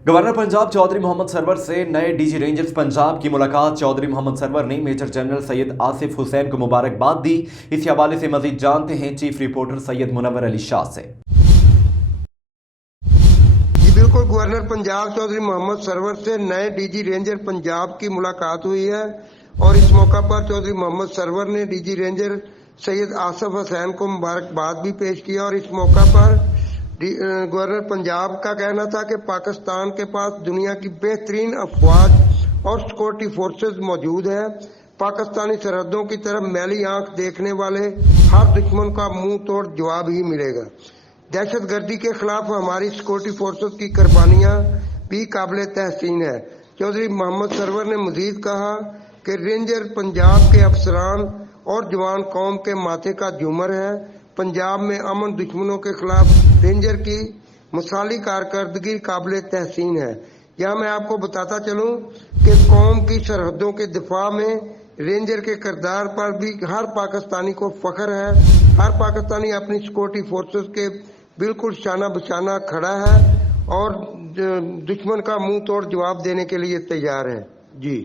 Governor Punjab Chaudhary Mohammad server से नए DG rangers Punjab की मुलाकात। चौधरी मोहम्मद सरवर ने मेजर जनरल सैयद आसिफ हुसैन को मुबारकबाद दी। इस हवाले से मजीद जानते हैं चीफ रिपोर्टर सैयद मुनव्वर अली शाह से। जी बिल्कुल, गवर्नर पंजाब चौधरी मोहम्मद सरवर से नए डीजी रेंजर पंजाब की मुलाकात हुई है और इस मौका पर चौधरी मोहम्मद सरवर ने डीजी रेंजर सैयद आसिफ हुसैन को मुबारकबाद भी पेश किया। और इस मौका पर गवर्नर पंजाब का कहना था कि पाकिस्तान के पास दुनिया की बेहतरीन अफवाज और सिक्योरिटी फोर्सेस मौजूद है। पाकिस्तानी सरहदों की तरफ मैली आंख देखने वाले हर दुश्मन का मुंह तोड़ जवाब ही मिलेगा। दहशत गर्दी के खिलाफ हमारी सिक्योरिटी फोर्सेस की कुर्बानियां भी काबिल तहसीन है। चौधरी मोहम्मद सरवर ने मजीद कहा कि रेंजर पंजाब के अफसरान और जवान कौम के माथे का झूमर है। पंजाब में अमन दुश्मनों के खिलाफ रेंजर की मिसाली कारकर्दगी काबिल तहसीन है। यहाँ मैं आपको बताता चलूँ कि कौम की सरहदों के दिफा में रेंजर के किरदार पर भी हर पाकिस्तानी को फख्र है। हर पाकिस्तानी अपनी सिक्योरिटी फोर्सेस के बिल्कुल शाना बशाना खड़ा है और दुश्मन का मुंह तोड़ जवाब देने के लिए तैयार है। जी।